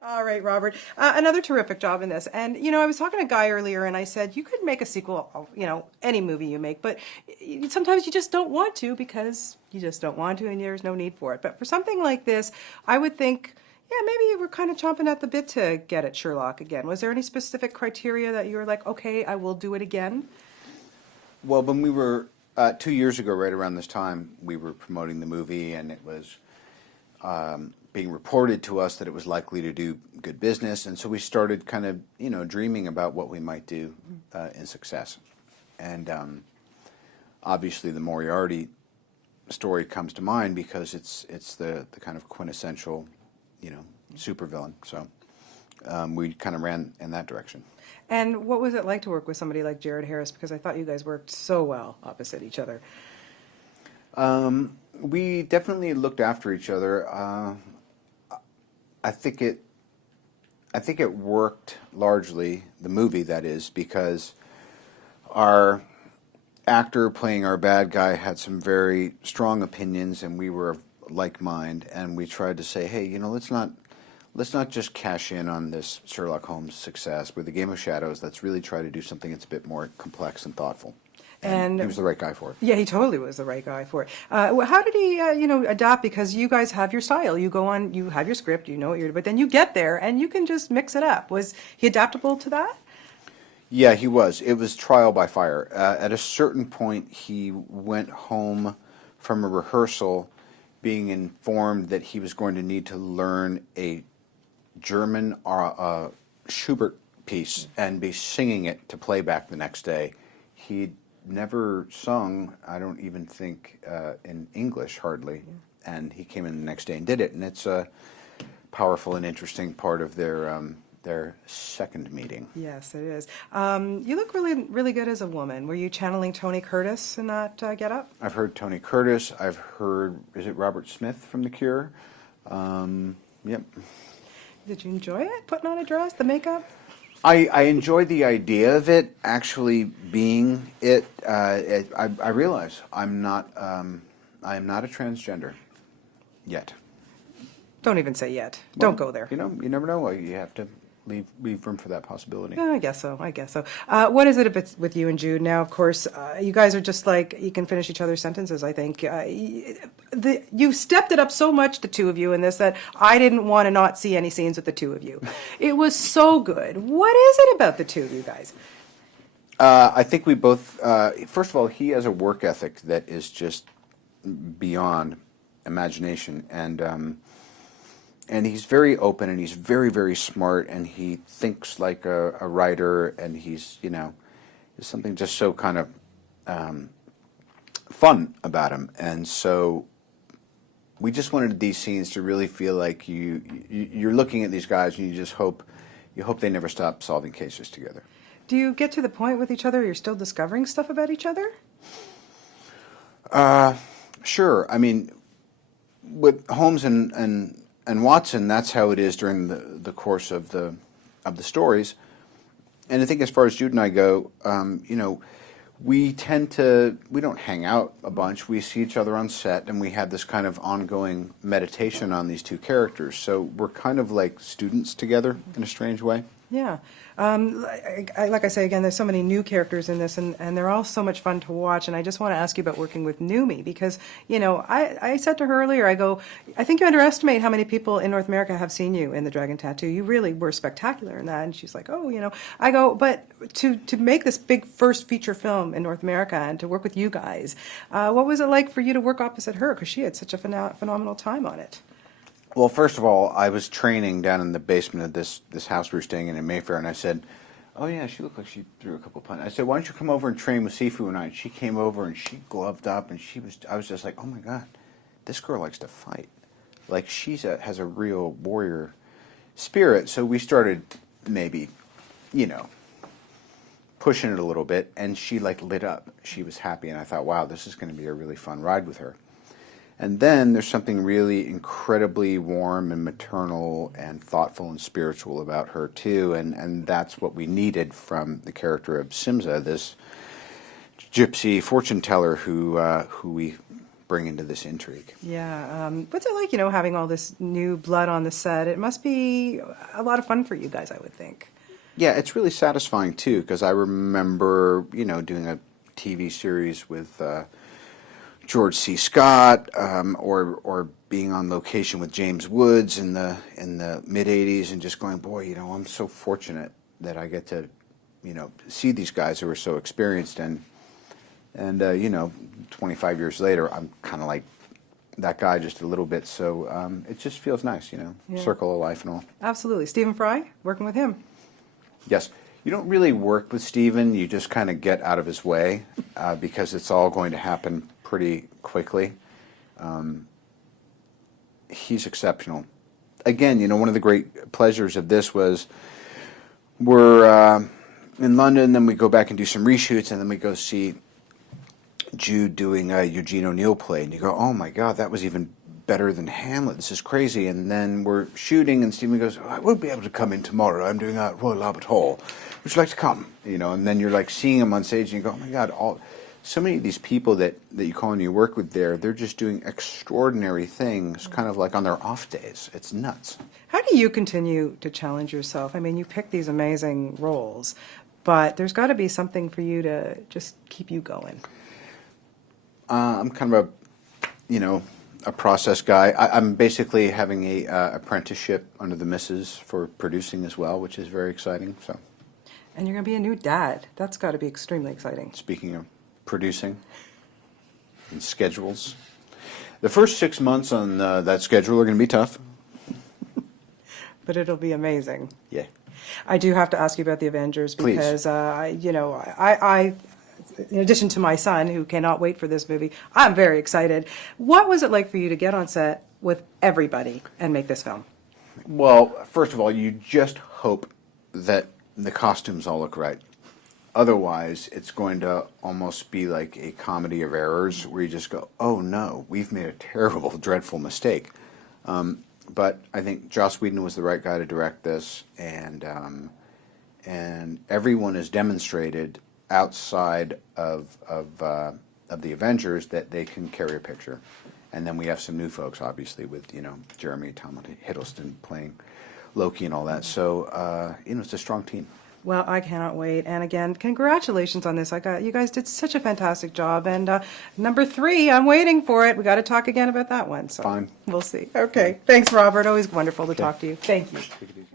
All right, Robert. Another terrific job in this. And, I was talking to Guy earlier and I said, you could make a sequel of, any movie you make, but sometimes you just don't want to because you just don't want to and there's no need for it. But for something like this, I would think, yeah, maybe you were kind of chomping at the bit to get at Sherlock again. Was there any specific criteria that you were like, okay, I will do it again? Well, when we were 2 years ago, right around this time, we were promoting the movie, and it was being reported to us that it was likely to do good business, and so we started kind of, dreaming about what we might do in success. And obviously, the Moriarty story comes to mind because it's the kind of quintessential, supervillain. So we kind of ran in that direction. And what was it like to work with somebody like Jared Harris? Because I thought you guys worked so well opposite each other. We definitely looked after each other. I think it worked largely, the movie that is, because our actor playing our bad guy had some very strong opinions, and we were of like mind, and we tried to say, hey, let's not just cash in on this Sherlock Holmes success with the Game of Shadows. Let's really try to do something that's a bit more complex and thoughtful. And he was the right guy for it. Yeah, he totally was the right guy for it. How did he, adapt? Because you guys have your style. You go on, you have your script, but then you get there and you can just mix it up. Was he adaptable to that? Yeah, he was. It was trial by fire. At a certain point, he went home from a rehearsal being informed that he was going to need to learn a German Schubert piece and be singing it to playback the next day. He'd never sung, I don't even think, in English hardly, and he came in the next day and did it, and it's a powerful and interesting part of their second meeting. Yes, it is. You look really, really good as a woman. Were you channeling Tony Curtis in that get-up? I've heard Tony Curtis. I've heard, is it Robert Smith from The Cure? Yep. Did you enjoy it, putting on a dress, the makeup? I enjoy the idea of it actually being it. I realize I am not a transgender yet. Don't even say yet. Don't go there. You never know. You have to leave room for that possibility. Yeah, I guess so. What is it with you and Jude now? Of course, you guys are just like, you can finish each other's sentences, I think. You stepped it up so much, the two of you, in this, that I didn't want to not see any scenes with the two of you. It was so good. What is it about the two of you guys? I think we both, first of all, he has a work ethic that is just beyond imagination, and he's very open, and he's very, very smart, and he thinks like a writer, and he's, there's something just so kind of fun about him. And so we just wanted these scenes to really feel like you're looking at these guys, and you hope they never stop solving cases together. Do you get to the point with each other you're still discovering stuff about each other? Sure. I mean, with Holmes and Watson, that's how it is during the course of the stories. And I think as far as Jude and I go, we don't hang out a bunch. We see each other on set, and we have this kind of ongoing meditation on these two characters. So we're kind of like students together in a strange way. Yeah. Like I say, again, there's so many new characters in this, and they're all so much fun to watch. And I just want to ask you about working with Noomi, because, I said to her earlier, I think you underestimate how many people in North America have seen you in The Dragon Tattoo. You really were spectacular in that. And she's like, but to make this big first feature film in North America and to work with you guys, what was it like for you to work opposite her? Because she had such a phenomenal time on it. Well, first of all, I was training down in the basement of this house we were staying in Mayfair, and I said, oh yeah, she looked like she threw a couple punches. I said, why don't you come over and train with Sifu and I? And she came over, and she gloved up, and I was just like, oh my God, this girl likes to fight. Like, has a real warrior spirit. So we started maybe, pushing it a little bit, and she lit up. She was happy, and I thought, wow, this is going to be a really fun ride with her. And then there's something really incredibly warm and maternal and thoughtful and spiritual about her too, and that's what we needed from the character of Simza, this gypsy fortune teller who we bring into this intrigue. Yeah. What's it like, having all this new blood on the set? It must be a lot of fun for you guys, I would think. Yeah, it's really satisfying too, because I remember, doing a TV series with George C. Scott, or being on location with James Woods in the mid '80s, and just going, boy, I'm so fortunate that I get to, see these guys who are so experienced, and 25 years later, I'm kind of like that guy just a little bit. So it just feels nice, Yeah. circle of life and all. Absolutely. Stephen Fry, working with him. Yes. You don't really work with Stephen. You just kind of get out of his way because it's all going to happen pretty quickly. He's exceptional. Again, one of the great pleasures of this was we're in London, then we go back and do some reshoots, and then we go see Jude doing a Eugene O'Neill play, and you go, oh my God, that was even better than Hamlet. This is crazy. And then we're shooting, and Stephen goes, I won't be able to come in tomorrow. I'm doing at Royal Albert Hall. Would you like to come? And then you're like seeing him on stage, and you go, oh my God, so many of these people that you call and you work with they're just doing extraordinary things, kind of like on their off days. It's nuts. How do you continue to challenge yourself? I mean, you pick these amazing roles, but there's got to be something for you to just keep you going. I'm kind of a process guy. I'm basically having a apprenticeship under the missus for producing as well, which is very exciting. So, and you're going to be a new dad. That's got to be extremely exciting. Speaking of producing and schedules, the first 6 months on that schedule are going to be tough. But it'll be amazing. Yeah. I do have to ask you about the Avengers because, Please. I in addition to my son, who cannot wait for this movie, I'm very excited. What was it like for you to get on set with everybody and make this film? Well, first of all, you just hope that the costumes all look right. Otherwise, it's going to almost be like a comedy of errors where you just go, oh no, we've made a terrible, dreadful mistake. But I think Joss Whedon was the right guy to direct this, and everyone has demonstrated outside of the Avengers that they can carry a picture. And then we have some new folks, obviously, with Jeremy Thomas Hiddleston playing Loki and all that. So it's a strong team. Well, I cannot wait. And again, congratulations on this. You guys did such a fantastic job. And number 3, I'm waiting for it. We got to talk again about that one. So Fine. We'll see. Okay. Thanks, Robert. Always wonderful to talk to you. Thank you.